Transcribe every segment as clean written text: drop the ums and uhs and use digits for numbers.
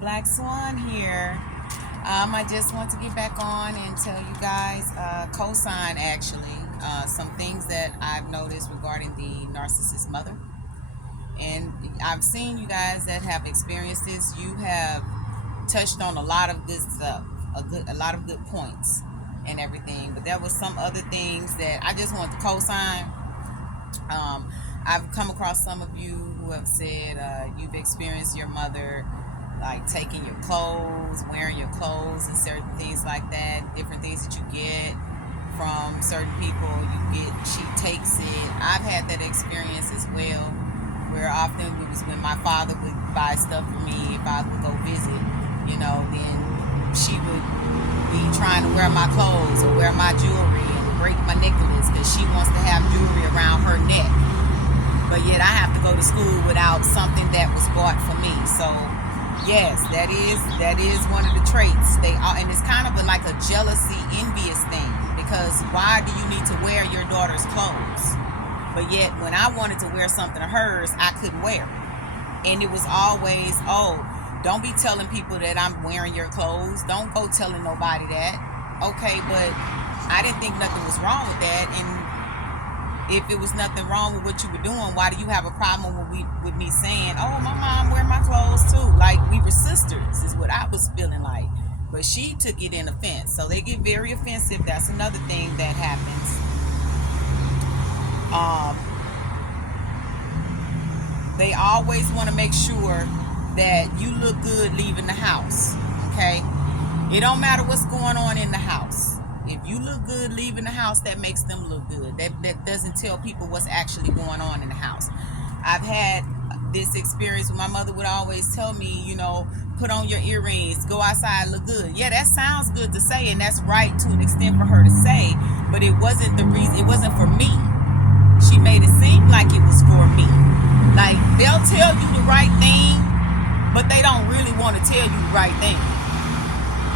Black Swan here. I just want to get back on and tell you guys, cosign actually, some things that I've noticed regarding the narcissist mother. And I've seen you guys that have experienced this. You have touched on a lot of good stuff, a lot of good points and everything. But there was some other things that I just want to cosign. I've come across some of you who have said you've experienced your mother like taking your clothes, wearing your clothes, and certain things like that, different things that you get from certain people. She takes it. I've had that experience as well, where often it was when my father would buy stuff for me, if I would go visit, then she would be trying to wear my clothes or wear my jewelry and break my necklace because she wants to have jewelry around her neck. But yet I have to go to school without something that was bought for me. So yes, that is one of the traits. They are, and it's kind of like a jealousy, envious thing, because why do you need to wear your daughter's clothes? But yet when I wanted to wear something of hers, I couldn't wear it. And it was always, oh, don't be telling people that I'm wearing your clothes. Don't go telling nobody that. Okay, but I didn't think nothing was wrong with that. And if it was nothing wrong with what you were doing, why do you have a problem with me saying, oh, my mom wear my clothes too? Like we were sisters is what I was feeling like. But she took it in offense. So they get very offensive. That's another thing that happens. They always want to make sure that you look good leaving the house. Okay? It don't matter what's going on in the house. If you look good leaving the house, that makes them look good. That doesn't tell people what's actually going on in the house. I've had this experience where my mother would always tell me, put on your earrings, go outside, look good. Yeah, that sounds good to say, and that's right to an extent for her to say, but it wasn't the reason. It wasn't for me. She made it seem like it was for me. Like, they'll tell you the right thing, but they don't really want to tell you the right thing.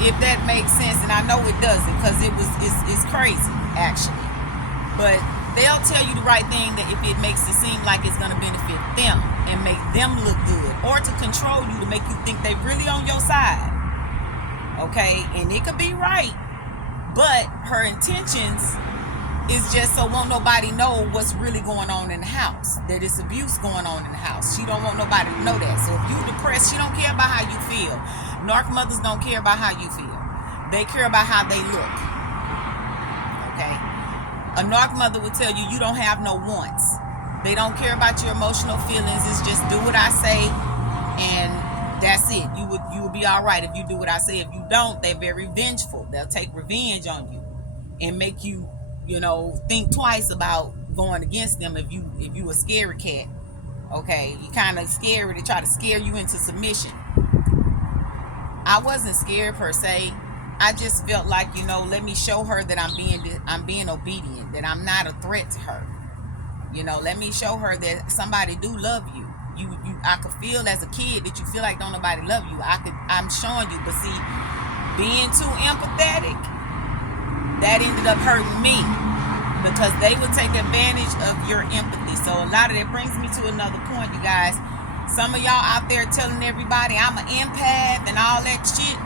If that makes sense, and I know it doesn't, because it's crazy actually. But they'll tell you the right thing that if it makes it seem like it's going to benefit them and make them look good, or to control you to make you think they really on your side. Okay, and it could be right, but her intentions is just so won't nobody know what's really going on in the house, that it's abuse going on in the house. She don't want nobody to know that. So if you depressed, she don't care about how you feel. Narc mothers don't care about how you feel. They care about how they look. Okay? A narc mother will tell you don't have no wants. They don't care about your emotional feelings. It's just do what I say, and that's it. You will be all right if you do what I say. If you don't, they're very vengeful. They'll take revenge on you and make you think twice about going against them if you a scary cat. Okay, you kind of scary to try to scare you into submission. I wasn't scared per se. I just felt like, let me show her that I'm being obedient, that I'm not a threat to her. Let me show her that somebody do love you. I could feel as a kid that you feel like don't nobody love you. I'm showing you, but see, being too empathetic, that ended up hurting me, because they would take advantage of your empathy. So a lot of that brings me to another point, you guys. Some of y'all out there telling everybody I'm an empath and all that shit.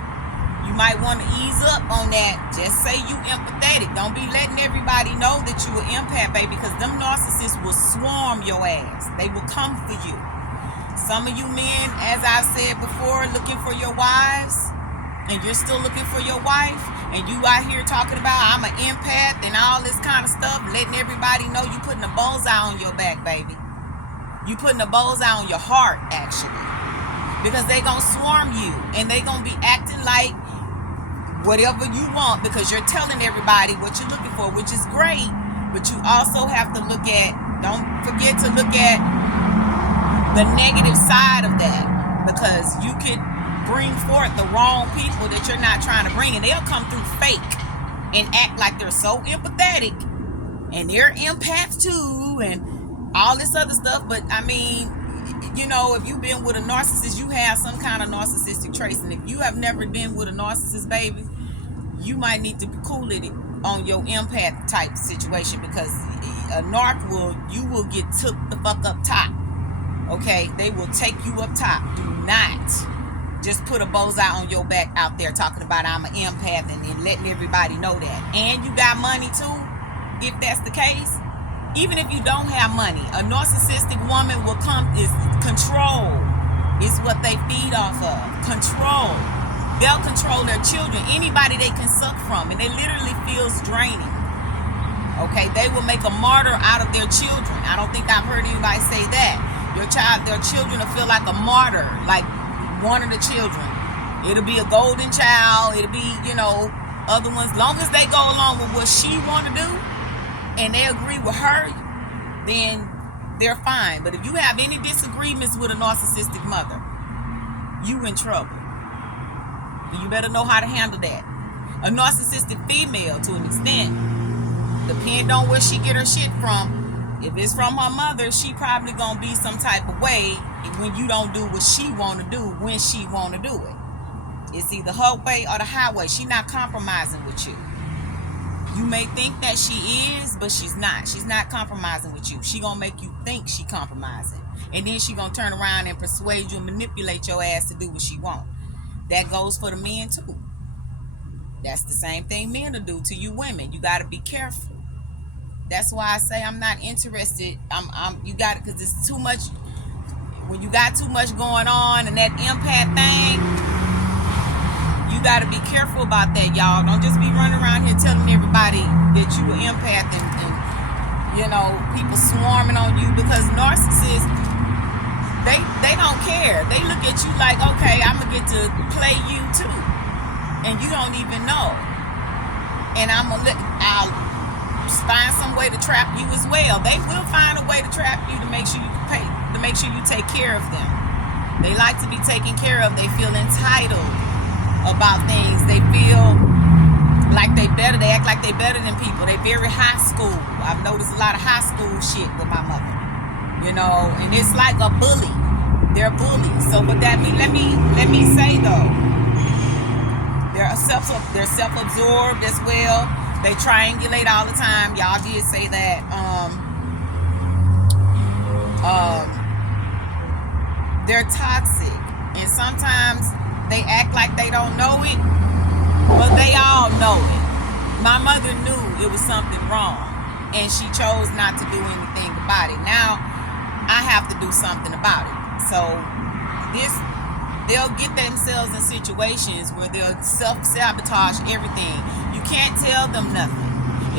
You might want to ease up on that. Just say you empathetic. Don't be letting everybody know that you an empath, baby, because them narcissists will swarm your ass. They will come for you. Some of you men, as I've said before, looking for your wives, and you're still looking for your wife, and you out here talking about I'm an empath and all this kind of stuff, letting everybody know you putting a bullseye on your back, baby. You putting a bullseye on your heart, actually, because they gonna swarm you, and they gonna be acting like whatever you want, because you're telling everybody what you're looking for, which is great, but you also have to don't forget to look at the negative side of that, because you could bring forth the wrong people that you're not trying to bring, and they'll come through fake and act like they're so empathetic and they're empaths too and all this other stuff. But I mean, if you've been with a narcissist, you have some kind of narcissistic traits, and if you have never been with a narcissist, baby, you might need to cool it on your empath type situation, because a narc you will get took the fuck up top. Okay, they will take you up top. Do not just put a bullseye on your back out there talking about I'm an empath and then letting everybody know that. And you got money too, if that's the case. Even if you don't have money, a narcissistic woman will is control is what they feed off of. Control. They'll control their children, anybody they can suck from, and it literally feels draining. Okay, they will make a martyr out of their children. I don't think I've heard anybody say that. Their children will feel like a martyr, like one of the children. It'll be a golden child. It'll be, other ones. Long as they go along with what she want to do and they agree with her, then they're fine. But if you have any disagreements with a narcissistic mother, you in trouble. You better know how to handle that. A narcissistic female, to an extent, depending on where she get her shit from. If it's from her mother, she probably gonna be some type of way when you don't do what she want to do when she want to do it. It's either her way or the highway. She not compromising with you. You may think that she is, but she's not. She's not compromising with you. She gonna make you think she compromising, and then she gonna turn around and persuade you and manipulate your ass to do what she want. That goes for the men too. That's the same thing men will do to you women. You got to be careful. That's why I say I'm not interested. You got it, because it's too much. When you got too much going on and that empath thing, you got to be careful about that, y'all. Don't just be running around here telling everybody that you an empath and people swarming on you, because narcissists, they don't care. They look at you like, okay, I'm gonna get to play you too, and you don't even know. And I'll find some way to trap you as well. They will find a way to trap you to make sure you pay, to make sure you take care of them. They like to be taken care of. They feel entitled about things. They feel like they better. They act like they better than people. They very high school. I've noticed a lot of high school shit with my mother. And it's like a bully. They're bullies. So what that means, let me say though, they're self-absorbed as well. They triangulate all the time. Y'all did say that. They're toxic, and sometimes they act like they don't know it, but they all know it. My mother knew it was something wrong, and she chose not to do anything about it. Now I have to do something about it. So they'll get themselves in situations where they'll self-sabotage everything. You can't tell them nothing.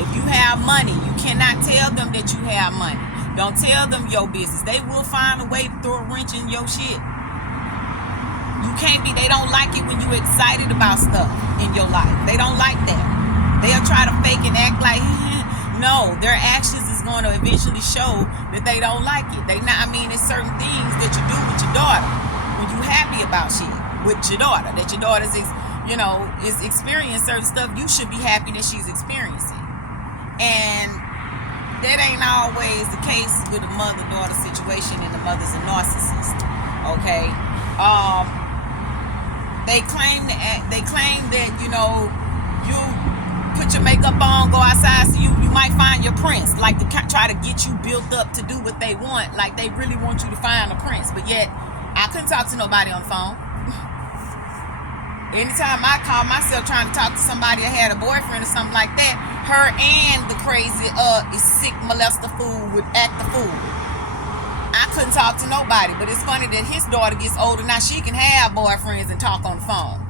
If you have money, you cannot tell them that you have money. Don't tell them your business. They will find a way to throw a wrench in your shit. You can't be, they don't like it when you're excited about stuff in your life. They don't like that. They'll try to fake and act like, no, their actions is going to eventually show that they don't like it. It's certain things that you do with your daughter when you happy about shit with your daughter, that your daughter's is experiencing certain stuff you should be happy that she's experiencing. And that ain't always the case with a mother-daughter situation, and the mother's a narcissist. Okay? They claim that you put your makeup on, go outside, so you might find your prince, like to try to get you built up to do what they want, like they really want you to find a prince. But yet I couldn't talk to nobody on the phone. Anytime I call myself trying to talk to somebody that had a boyfriend or something like that, her and the crazy is sick molester fool would act the fool. I couldn't talk to nobody. But it's funny that his daughter gets older now, she can have boyfriends and talk on the phone,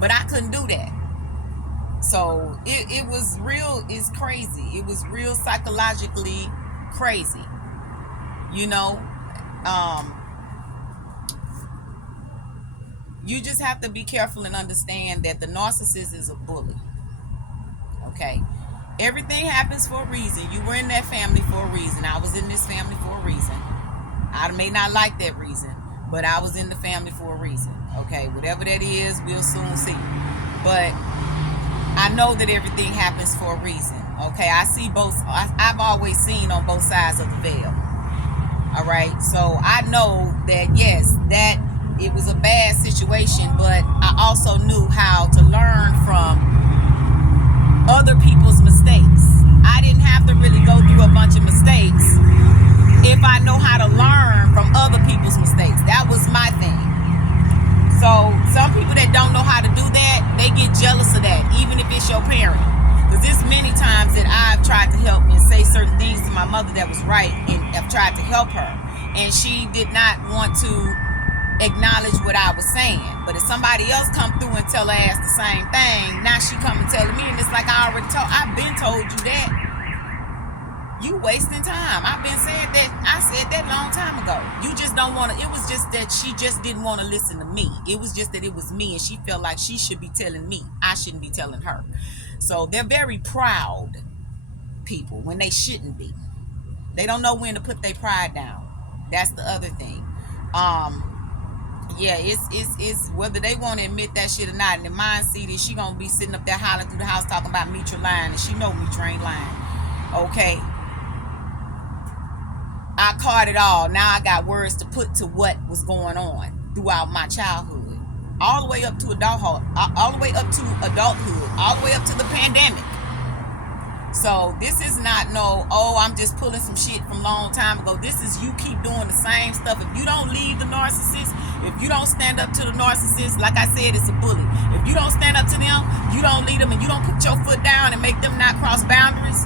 but I couldn't do that. So it was real. It's crazy. It was real psychologically crazy. You just have to be careful and understand that the narcissist is a bully. Okay? Everything happens for a reason. You were in that family for a reason. I was in this family for a reason. I may not like that reason, but I was in the family for a reason. Okay? Whatever that is, we'll soon see. But I know that everything happens for a reason. Okay? I've always seen on both sides of the veil. All right? So I know that, yes, that it was a bad situation, but I also knew how to learn from other people's mistakes. I didn't have to really go through a bunch of mistakes if I know how to learn from other people's mistakes. That was my thing. So some don't know how to do that, they get jealous of that, even if it's your parent. Because there's many times that I've tried to help and say certain things to my mother that was right, and I've tried to help her, and she did not want to acknowledge what I was saying. But if somebody else come through and tell her ass the same thing, now she come and telling me, and it's like I've been told you that. You wasting time. I've been saying that. I said that long time ago. You just don't want to. It was just that she just didn't want to listen to me. It was just that it was me, and she felt like she should be telling me. I shouldn't be telling her. So they're very proud people when they shouldn't be. They don't know when to put their pride down. That's the other thing. Yeah, it's whether they want to admit that shit or not. And in mine, see that she gonna be sitting up there hollering through the house talking about Mitra lying, and she know Mitra ain't lying. Okay. I caught it all. Now I got words to put to what was going on throughout my childhood, all the way up to adulthood, all the way up to adulthood, all the way up to the pandemic. So this is not I'm just pulling some shit from long time ago. This is you keep doing the same stuff. If you don't leave the narcissist, if you don't stand up to the narcissist, like I said, it's a bully. If you don't stand up to them, you don't lead them, and you don't put your foot down and make them not cross boundaries.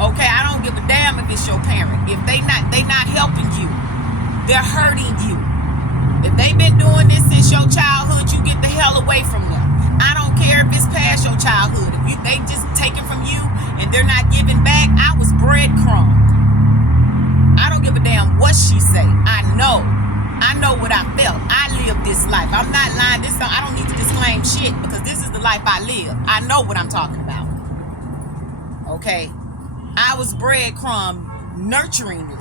Okay, I don't give a damn if it's your parent. If they not helping you, they're hurting you. If they've been doing this since your childhood, you get the hell away from them. I don't care if it's past your childhood. If they just taking from you and they're not giving back, I was breadcrumbed. I don't give a damn what she say. I know what I felt. I lived this life. I'm not lying. I don't need to disclaim shit because this is the life I live. I know what I'm talking about. Okay. I was breadcrumb nurturingly,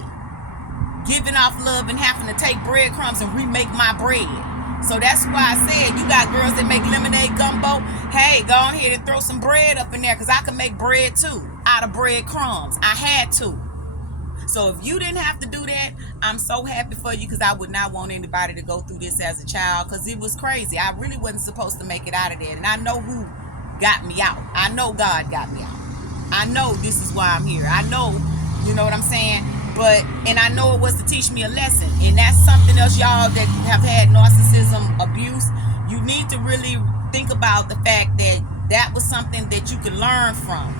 giving off love and having to take breadcrumbs and remake my bread. So that's why I said you got girls that make lemonade gumbo. Hey, go on ahead and throw some bread up in there because I can make bread too out of breadcrumbs. I had to. So if you didn't have to do that, I'm so happy for you because I would not want anybody to go through this as a child because it was crazy. I really wasn't supposed to make it out of there. And I know who got me out. I know God got me out. I know this is why I'm here. I know, you know what I'm saying? And I know it was to teach me a lesson. And that's something else, y'all, that have had narcissism abuse. You need to really think about the fact that that was something that you could learn from.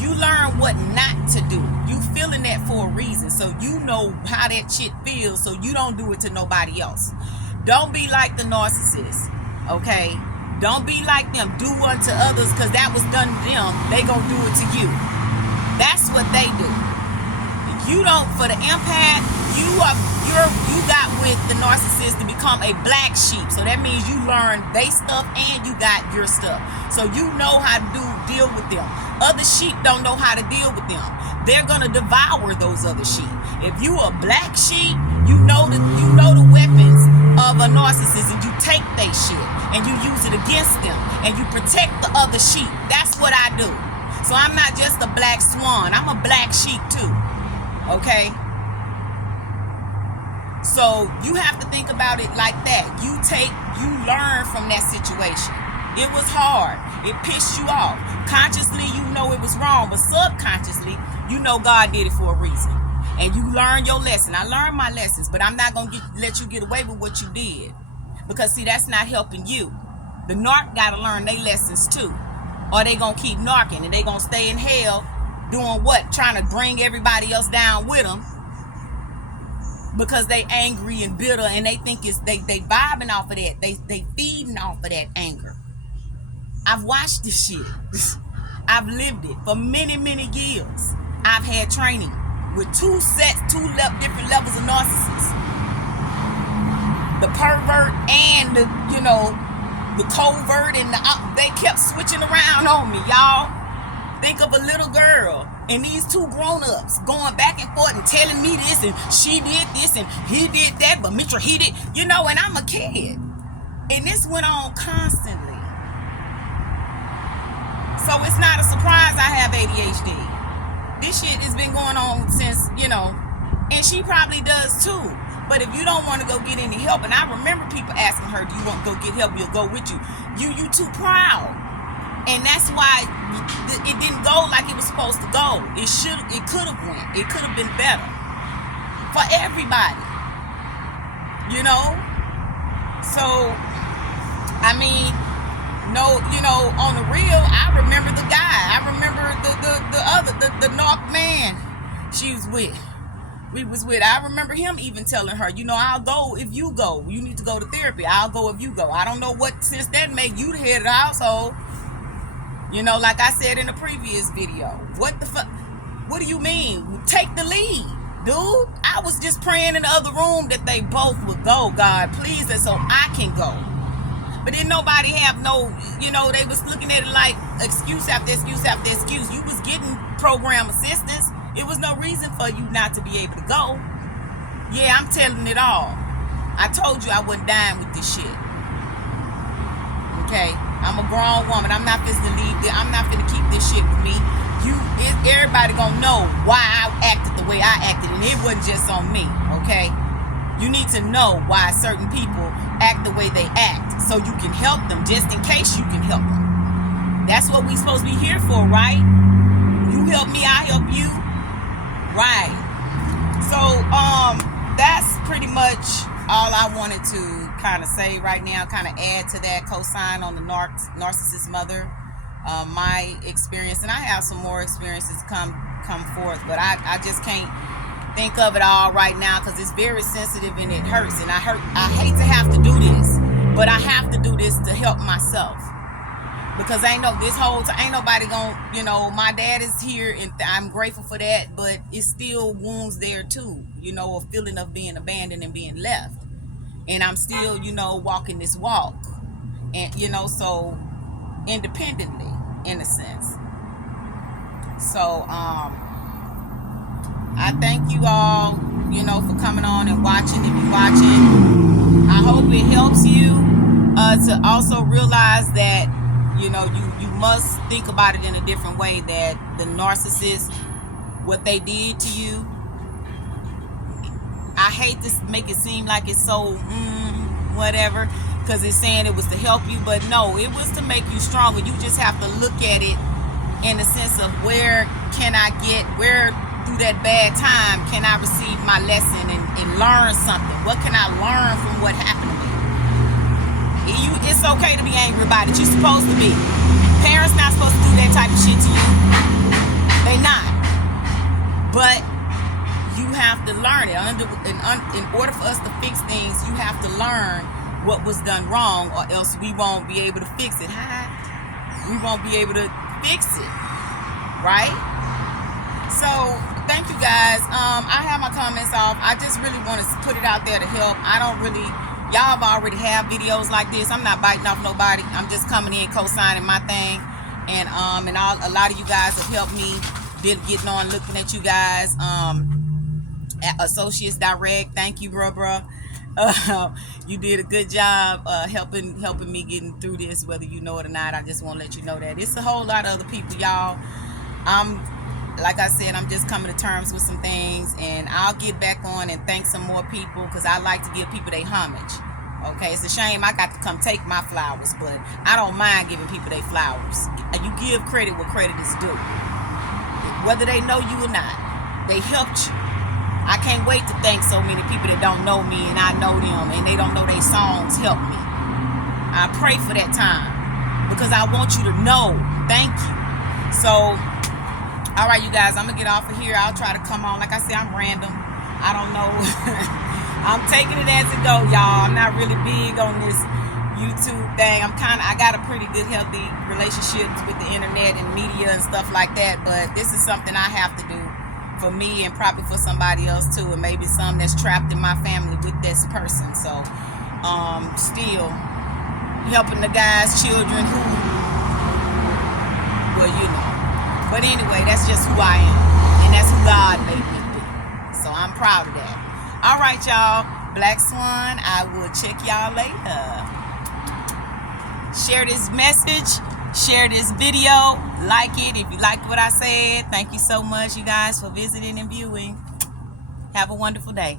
You learn what not to do. You feeling that for a reason. So you know how that shit feels so you don't do it to nobody else. Don't be like the narcissist, okay? Don't be like them. Do unto others because that was done to them. They gonna do it to you. That's what they do. You don't, for the empath, you got with the narcissist to become a black sheep. So that means you learn they stuff and you got your stuff. So you know how to deal with them. Other sheep don't know how to deal with them. They're gonna devour those other sheep. If you a black sheep, you know the weapons of a narcissist, and you take their shit and you use it against them and you protect the other sheep. That's what I do. So I'm not just a black swan. I'm a black sheep too. Okay? So you have to think about it like that. You learn from that situation. It was hard. It pissed you off. Consciously, you know it was wrong, but subconsciously, you know God did it for a reason. And you learn your lesson. I learned my lessons, but I'm not going to let you get away with what you did. Because, see, that's not helping you. The narc got to learn their lessons, too. Or they going to keep narking, and they going to stay in hell doing what? Trying to bring everybody else down with them. Because they angry and bitter, and they think they vibing off of that. They feeding off of that anger. I've watched this shit. I've lived it for many, many years. I've had training with two different levels of narcissists. The pervert and the covert, and they kept switching around on me, y'all. Think of a little girl and these two grown-ups going back and forth and telling me this, and she did this and he did that, but Mitra, he did, and I'm a kid. And this went on constantly. So it's not a surprise I have ADHD. This shit has been going on since, and she probably does too. But if you don't want to go get any help, and I remember people asking her, do you want to go get help? We'll go with you. You too proud. And that's why it didn't go like it was supposed to go. It could have went. It could have been better for everybody. So I mean, no, on the real, I remember the guy. I remember the Narc man she was with. We was with. I remember him even telling her, I'll go if you go. You need to go to therapy. I'll go if you go. I don't know what sense that made you the head of the household. Like I said in the previous video. What the fuck? What do you mean? Take the lead, dude. I was just praying in the other room that they both would go. God, please, and so I can go. But then nobody have no, they was looking at it like excuse after excuse after excuse. You was getting program assistance. It was no reason for you not to be able to go. Yeah, I'm telling it all. I told you I wasn't dying with this shit. Okay? I'm a grown woman. I'm not finna leave this. I'm not finna keep this shit with me. Everybody gonna know why I acted the way I acted, and it wasn't just on me, okay? You need to know why certain people act the way they act, so you can help them, just in case you can help them. That's what we supposed to be here for, right? You help me, I help you. Right. So, that's pretty much all I wanted to kind of say right now, kind of add to that, co-sign on the narcissist mother, my experience, and I have some more experiences come forth, but I just can't think of it all right now because it's very sensitive and it hurts, and I hate to have to do this, but I have to do this to help myself, because I know this whole time ain't nobody gonna, my dad is here and I'm grateful for that, but it's still wounds there too, a feeling of being abandoned and being left, and I'm still walking this walk, and so independently in a sense. So I thank you all, for coming on and watching. If you're watching, I hope it helps you to also realize that, you must think about it in a different way, that the narcissist, what they did to you, I hate to make it seem like it's so whatever, because it's saying it was to help you, but no, it was to make you stronger. You just have to look at it in the sense of where through that bad time can I receive my lesson and learn something. What can I learn from what happened to me? It's okay to be angry about it. You're supposed to be. Parents not supposed to do that type of shit to you. They not. But you have to learn it. In order for us to fix things, you have to learn what was done wrong, or else we won't be able to fix it. We won't be able to fix it. Right? So, thank you guys. I have my comments off. I just really want to put it out there to help. Y'all already have videos like this. I'm not biting off nobody. I'm just coming in, co-signing my thing. And a lot of you guys have helped me getting on, looking at you guys. At Associates Direct, thank you, bruh. You did a good job helping me getting through this, whether you know it or not. I just want to let you know that it's a whole lot of other people, y'all. Like I said, I'm just coming to terms with some things, and I'll get back on and thank some more people, because I like to give people their homage. Okay, it's a shame I got to come take my flowers, but I don't mind giving people their flowers. You give credit where credit is due, whether they know you or not. They helped you. I can't wait to thank so many people that don't know me and I know them, and they don't know their songs help me. I pray for that time, because I want you to know. Thank you. So, all right, you guys, I'm going to get off of here. I'll try to come on. Like I said, I'm random. I don't know. I'm taking it as it go, y'all. I'm not really big on this YouTube thing. I got a pretty good, healthy relationship with the internet and media and stuff like that. But this is something I have to do for me, and probably for somebody else too. And maybe some that's trapped in my family with this person. So, still helping the guys' children who, well, But anyway, that's just who I am. And that's who God made me be. So I'm proud of that. All right, y'all. Black Swan, I will check y'all later. Share this message. Share this video. Like it if you liked what I said. Thank you so much, you guys, for visiting and viewing. Have a wonderful day.